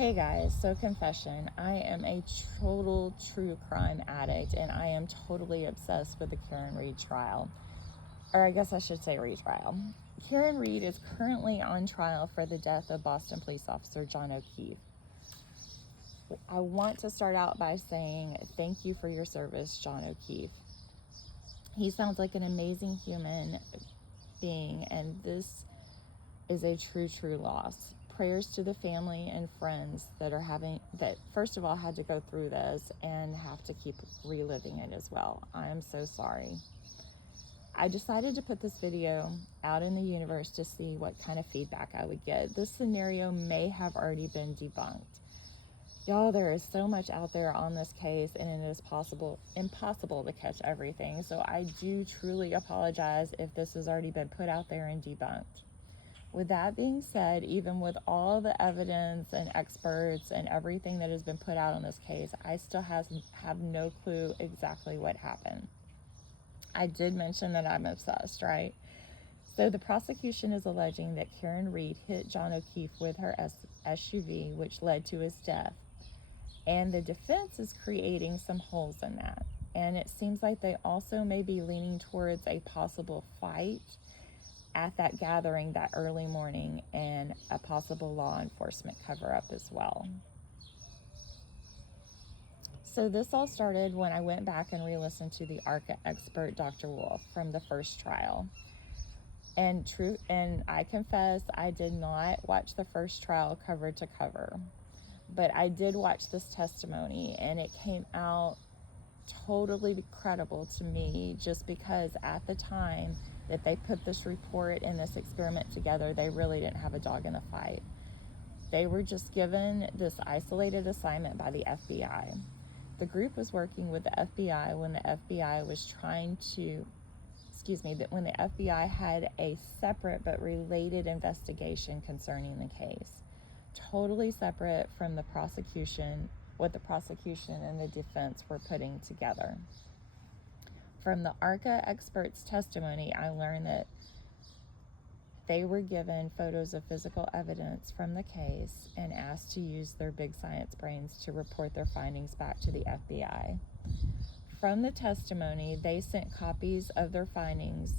Hey guys, so confession, I am a total true crime addict and I am totally obsessed with the Karen Reed trial. Or I guess I should say retrial. Karen Reed is currently on trial for the death of Boston police officer John O'Keefe. I want to start out by saying thank you for your service, John O'Keefe. He sounds like an amazing human being, and this is a true loss. Prayers to the family and friends that first of all had to go through this and have to keep reliving it as well. I am so sorry. I decided to put this video out in the universe to see what kind of feedback I would get. This scenario may have already been debunked. Y'all, there is so much out there on this case, and it is impossible to catch everything. So I do truly apologize if this has already been put out there and debunked. With that being said, even with all the evidence and experts and everything that has been put out on this case, I still have no clue exactly what happened. I did mention that I'm obsessed, right? So the prosecution is alleging that Karen Reed hit John O'Keefe with her SUV, which led to his death. And the defense is creating some holes in that. And it seems like they also may be leaning towards a possible fight at that gathering that early morning and a possible law enforcement cover-up as well. So this all started when I went back and re-listened to the ARCA expert, Dr. Wolf, from the first trial. And I confess, I did not watch the first trial cover to cover, but I did watch this testimony, and it came out totally credible to me, just because at the time that they put this report and this experiment together, they really didn't have a dog in the fight. They were just given this isolated assignment by the FBI. The group was working with the FBI when the FBI was when the FBI had a separate but related investigation concerning the case. Totally separate from the prosecution, what the prosecution and the defense were putting together. From the ARCA expert's testimony, I learned that they were given photos of physical evidence from the case and asked to use their big science brains to report their findings back to the FBI. From the testimony, they sent copies of their findings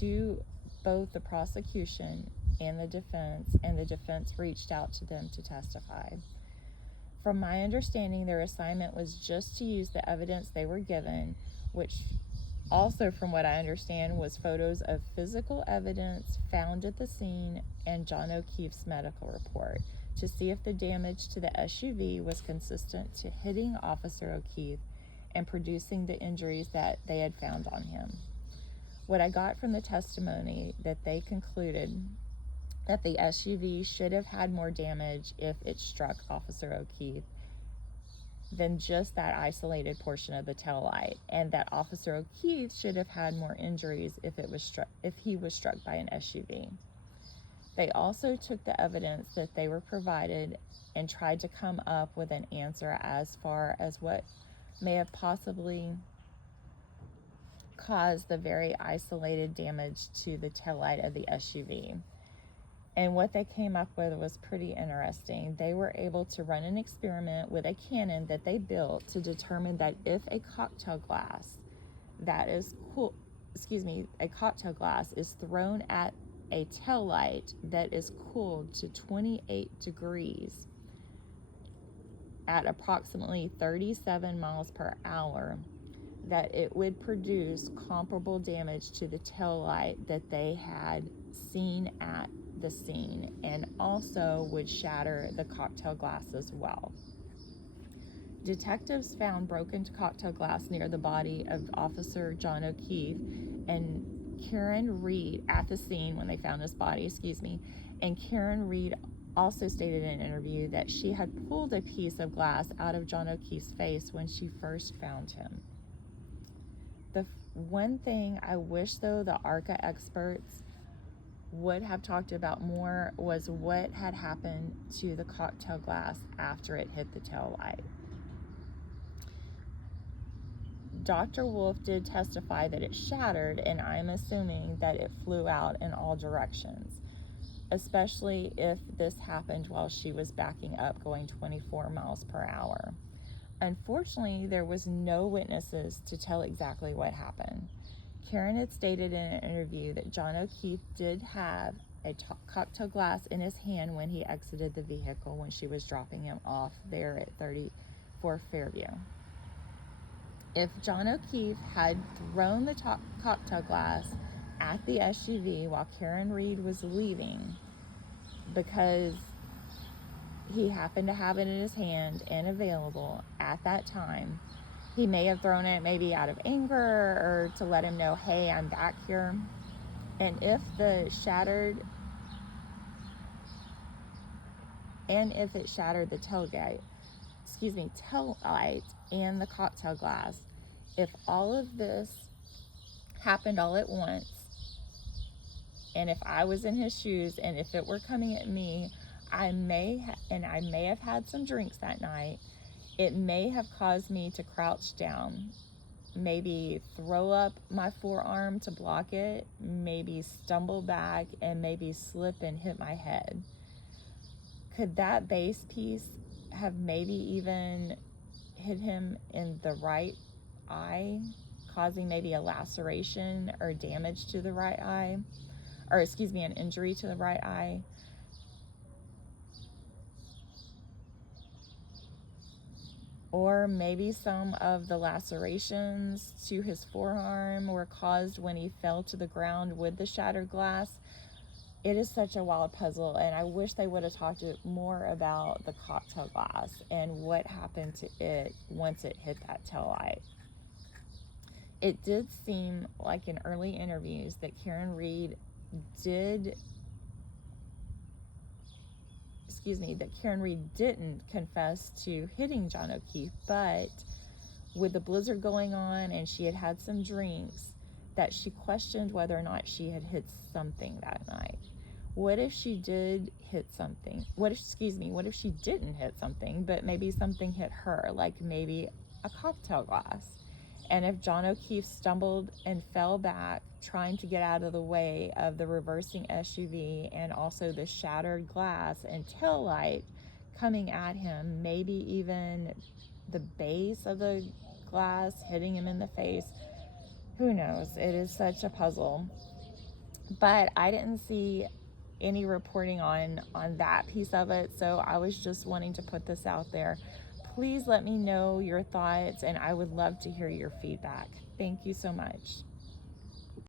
to both the prosecution and the defense reached out to them to testify. From my understanding, their assignment was just to use the evidence they were given, which also, from what I understand, was photos of physical evidence found at the scene and John O'Keefe's medical report, to see if the damage to the SUV was consistent to hitting Officer O'Keefe and producing the injuries that they had found on him. What I got from the testimony, that they concluded that the SUV should have had more damage if it struck Officer O'Keefe than just that isolated portion of the taillight, and that Officer O'Keefe should have had more injuries if he was struck by an SUV. They also took the evidence that they were provided and tried to come up with an answer as far as what may have possibly caused the very isolated damage to the taillight of the SUV. And what they came up with was pretty interesting. They were able to run an experiment with a cannon that they built to determine that if a cocktail glass is thrown at a taillight that is cooled to 28 degrees at approximately 37 miles per hour, that it would produce comparable damage to the taillight that they had seen at the scene, and also would shatter the cocktail glass as well. Detectives found broken cocktail glass near the body of Officer John O'Keefe and Karen Reed at the scene when they found his body, and Karen Reed also stated in an interview that she had pulled a piece of glass out of John O'Keefe's face when she first found him. The one thing I wish, though, the ARCA experts would have talked about more was what had happened to the cocktail glass after it hit the tail light. Dr. Wolf did testify that it shattered, and I'm assuming that it flew out in all directions. especially if this happened while she was backing up going 24 miles per hour. Unfortunately, there was no witnesses to tell exactly what happened. Karen had stated in an interview that John O'Keefe did have a cocktail glass in his hand when he exited the vehicle when she was dropping him off there at 34 Fairview. If John O'Keefe had thrown the cocktail glass at the SUV while Karen Reed was leaving because he happened to have it in his hand and available at that time, he may have thrown it maybe out of anger or to let him know, hey, I'm back here. And if it shattered the tail light and the cocktail glass, if all of this happened all at once, and if I was in his shoes and if it were coming at me, I may have had some drinks that night, it may have caused me to crouch down, maybe throw up my forearm to block it, maybe stumble back, and maybe slip and hit my head. Could that base piece have maybe even hit him in the right eye, causing maybe a laceration or damage to the right eye, or an injury to the right eye? Or maybe some of the lacerations to his forearm were caused when he fell to the ground with the shattered glass. It is such a wild puzzle, and I wish they would have talked more about the cocktail glass and what happened to it once it hit that tail light. It did seem like in early interviews that Karen Reed didn't confess to hitting John O'Keefe, but with the blizzard going on and she had had some drinks, that she questioned whether or not she had hit something that night. What if she did hit something? What if she didn't hit something, but maybe something hit her, like maybe a cocktail glass? And if John O'Keefe stumbled and fell back, trying to get out of the way of the reversing SUV and also the shattered glass and tail light coming at him, maybe even the base of the glass hitting him in the face, who knows? It is such a puzzle. But I didn't see any reporting on that piece of it, so I was just wanting to put this out there. Please let me know your thoughts, and I would love to hear your feedback. Thank you so much.